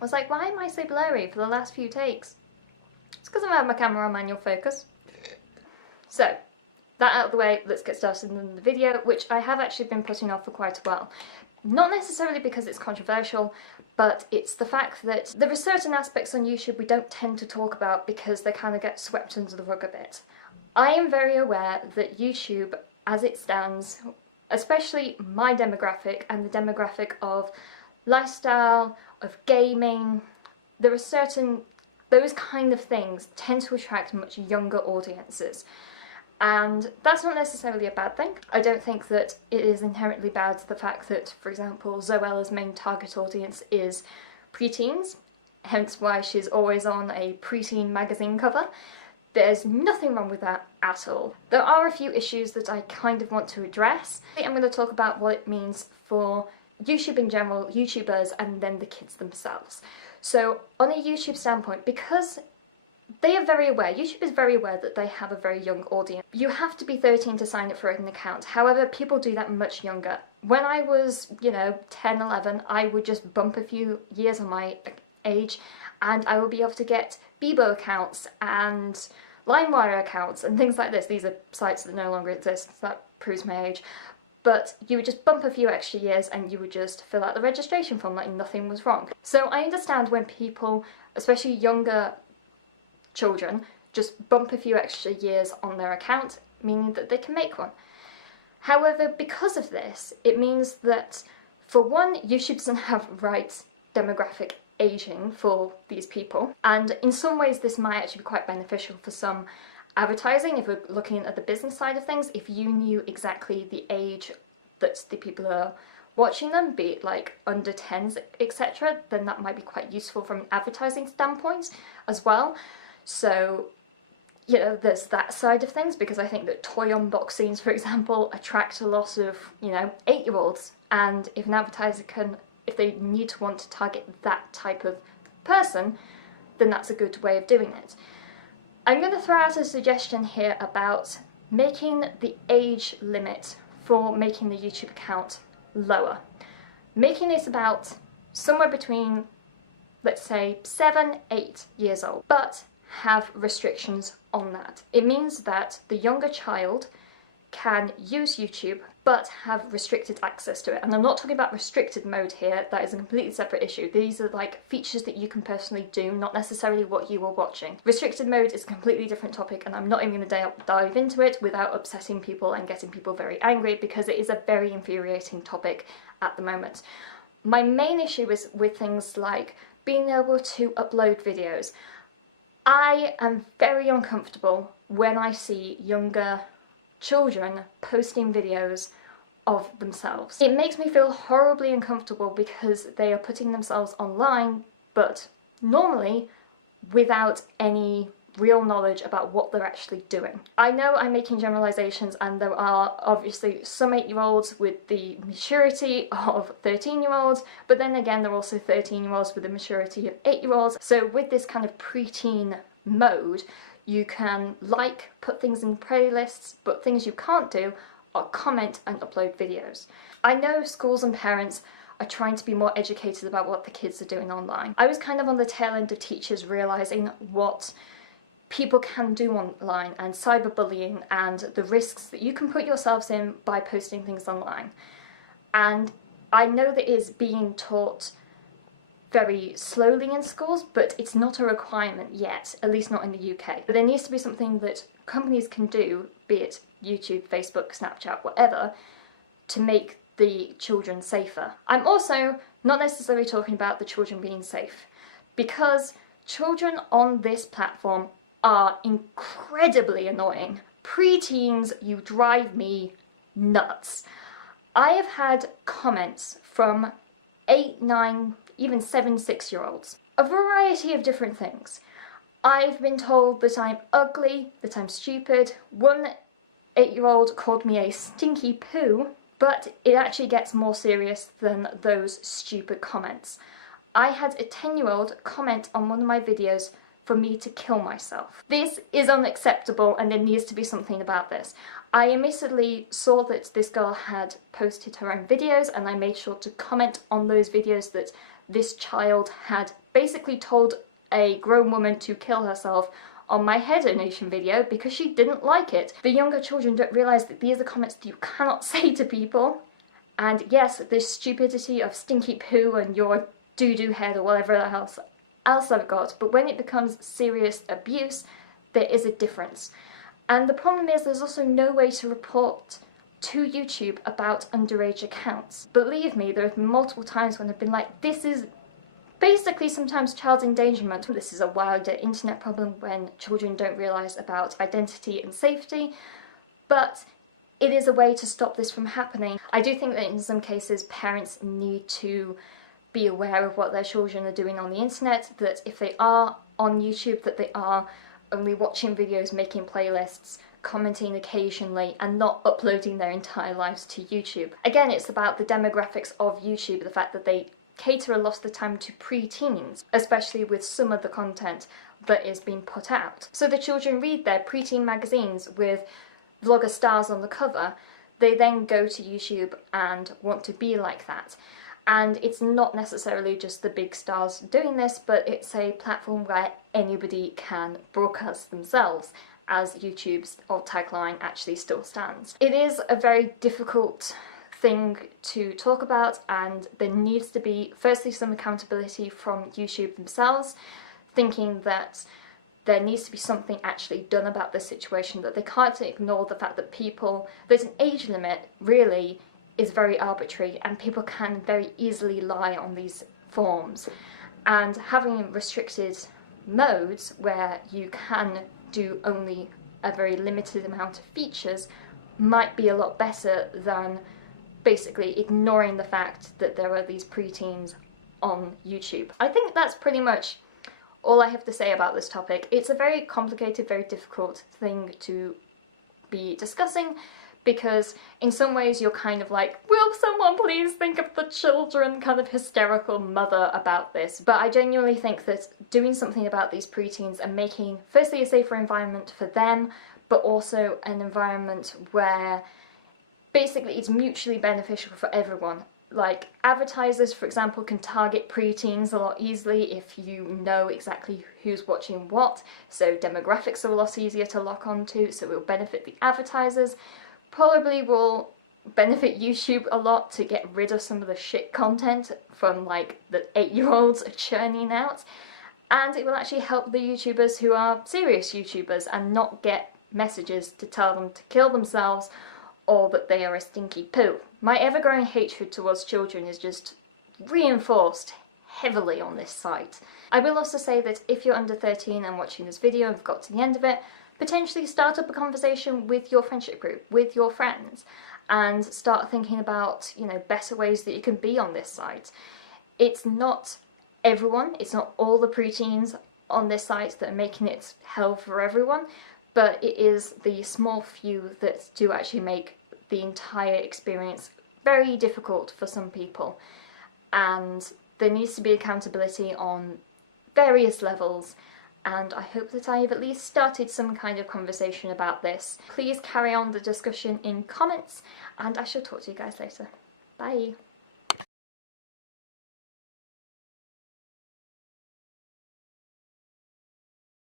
I was like, why am I so blurry for the last few takes? It's because I have my camera on manual focus. So, that out of the way, let's get started in the video, which I have actually been putting off for quite a while. Not necessarily because it's controversial, but it's the fact that there are certain aspects on YouTube we don't tend to talk about because they kind of get swept under the rug a bit. I am very aware that YouTube, as it stands, especially my demographic and the demographic of lifestyle, of gaming, there are certain, those kind of things tend to attract much younger audiences. And that's not necessarily a bad thing. I don't think that it is inherently bad the fact that, for example, Zoella's main target audience is preteens, hence why she's always on a preteen magazine cover. There's nothing wrong with that at all. There are a few issues that I kind of want to address. I'm going to talk about what it means for YouTube in general, YouTubers, and then the kids themselves. So on a YouTube standpoint, because they are very aware, YouTube is very aware that they have a very young audience. You have to be 13 to sign up for an account. However, people do that much younger. When I was, 10, 11, I would just bump a few years on my age and I would be able to get Bebo accounts and LimeWire accounts and things like this. These are sites that no longer exist, so that proves my age. But you would just bump a few extra years and you would just fill out the registration form like nothing was wrong. So I understand when people, especially younger children, just bump a few extra years on their account, meaning that they can make one. However, because of this, it means that, for one, YouTube doesn't have right demographic aging for these people, and in some ways this might actually be quite beneficial for some advertising if we're looking at the business side of things. If you knew exactly the age that the people are watching them, be it like under 10s, etc., then that might be quite useful from an advertising standpoint as well. So, there's that side of things, because I think that toy unboxings, for example, attract a lot of, 8-year-olds, and if an advertiser can, if they need to want to target that type of person, then that's a good way of doing it. I'm going to throw out a suggestion here about making the age limit for making the YouTube account lower. Making it about somewhere between, let's say, 7, 8 years old, but have restrictions on that. It means that the younger child can use YouTube but have restricted access to it. And I'm not talking about restricted mode here, that is a completely separate issue. These are like features that you can personally do, not necessarily what you are watching. Restricted mode is a completely different topic, and I'm not even going to dive into it without upsetting people and getting people very angry, because it is a very infuriating topic at the moment. My main issue is with things like being able to upload videos. I am very uncomfortable when I see younger children posting videos of themselves. It makes me feel horribly uncomfortable because they are putting themselves online, but normally without any real knowledge about what they're actually doing. I know I'm making generalizations, and there are obviously some 8-year-olds with the maturity of 13-year-olds, but then again there are also 13-year-olds with the maturity of 8-year-olds. So with this kind of preteen mode, you can put things in playlists, but things you can't do are comment and upload videos. I know schools and parents are trying to be more educated about what the kids are doing online. I was kind of on the tail end of teachers realising what people can do online, and cyberbullying, and the risks that you can put yourselves in by posting things online. And I know that is being taught very slowly in schools, but it's not a requirement yet, at least not in the UK. But there needs to be something that companies can do, be it YouTube, Facebook, Snapchat, whatever, to make the children safer. I'm also not necessarily talking about the children being safe, because children on this platform are incredibly annoying. Preteens, you drive me nuts. I have had comments from 8, 9, even 7, 6-year-olds. A variety of different things. I've been told that I'm ugly, that I'm stupid. One 8-year-old called me a stinky poo, but it actually gets more serious than those stupid comments. I had a 10-year-old comment on one of my videos for me to kill myself. This is unacceptable, and there needs to be something about this. I immediately saw that this girl had posted her own videos, and I made sure to comment on those videos that this child had basically told a grown woman to kill herself on my hair donation video because she didn't like it. The younger children don't realise that these are comments that you cannot say to people. And yes, this stupidity of stinky poo and your doo-doo head or whatever else I've got, but when it becomes serious abuse, there is a difference. And the problem is there's also no way to report to YouTube about underage accounts. Believe me, there have been multiple times when I've been like, this is basically sometimes child endangerment. This is a wider internet problem when children don't realise about identity and safety, but it is a way to stop this from happening. I do think that in some cases parents need to be aware of what their children are doing on the internet, that if they are on YouTube, that they are only watching videos, making playlists, commenting occasionally, and not uploading their entire lives to YouTube. Again, it's about the demographics of YouTube, the fact that they cater a lot of the time to pre-teens, especially with some of the content that is being put out. So the children read their pre-teen magazines with vlogger stars on the cover, they then go to YouTube and want to be like that. And it's not necessarily just the big stars doing this, but it's a platform where anybody can broadcast themselves, as YouTube's old tagline actually still stands. It is a very difficult thing to talk about, and there needs to be firstly some accountability from YouTube themselves, thinking that there needs to be something actually done about this situation, that they can't ignore the fact that there's an age limit really is very arbitrary and people can very easily lie on these forms, and having restricted modes where you can do only a very limited amount of features might be a lot better than basically ignoring the fact that there are these preteens on YouTube. I think that's pretty much all I have to say about this topic. It's a very complicated, very difficult thing to be discussing, because in some ways you're kind of like, will someone please think of the children, kind of hysterical mother about this. But I genuinely think that doing something about these preteens and making firstly a safer environment for them, but also an environment where basically it's mutually beneficial for everyone. Like, advertisers, for example, can target preteens a lot easily if you know exactly who's watching what, so demographics are a lot easier to lock onto, so it will benefit the advertisers. Probably will benefit YouTube a lot to get rid of some of the shit content from like the 8-year-olds churning out, and it will actually help the YouTubers who are serious YouTubers and not get messages to tell them to kill themselves or that they are a stinky poo. My ever-growing hatred towards children is just reinforced heavily on this site. I will also say that if you're under 13 and watching this video and have got to the end of it, potentially start up a conversation with your friendship group, with your friends, and start thinking about, you know, better ways that you can be on this site. It's not everyone, it's not all the preteens on this site that are making it hell for everyone, but it is the small few that do actually make the entire experience very difficult for some people. And there needs to be accountability on various levels, and I hope that I have at least started some kind of conversation about this. Please carry on the discussion in comments, and I shall talk to you guys later. Bye!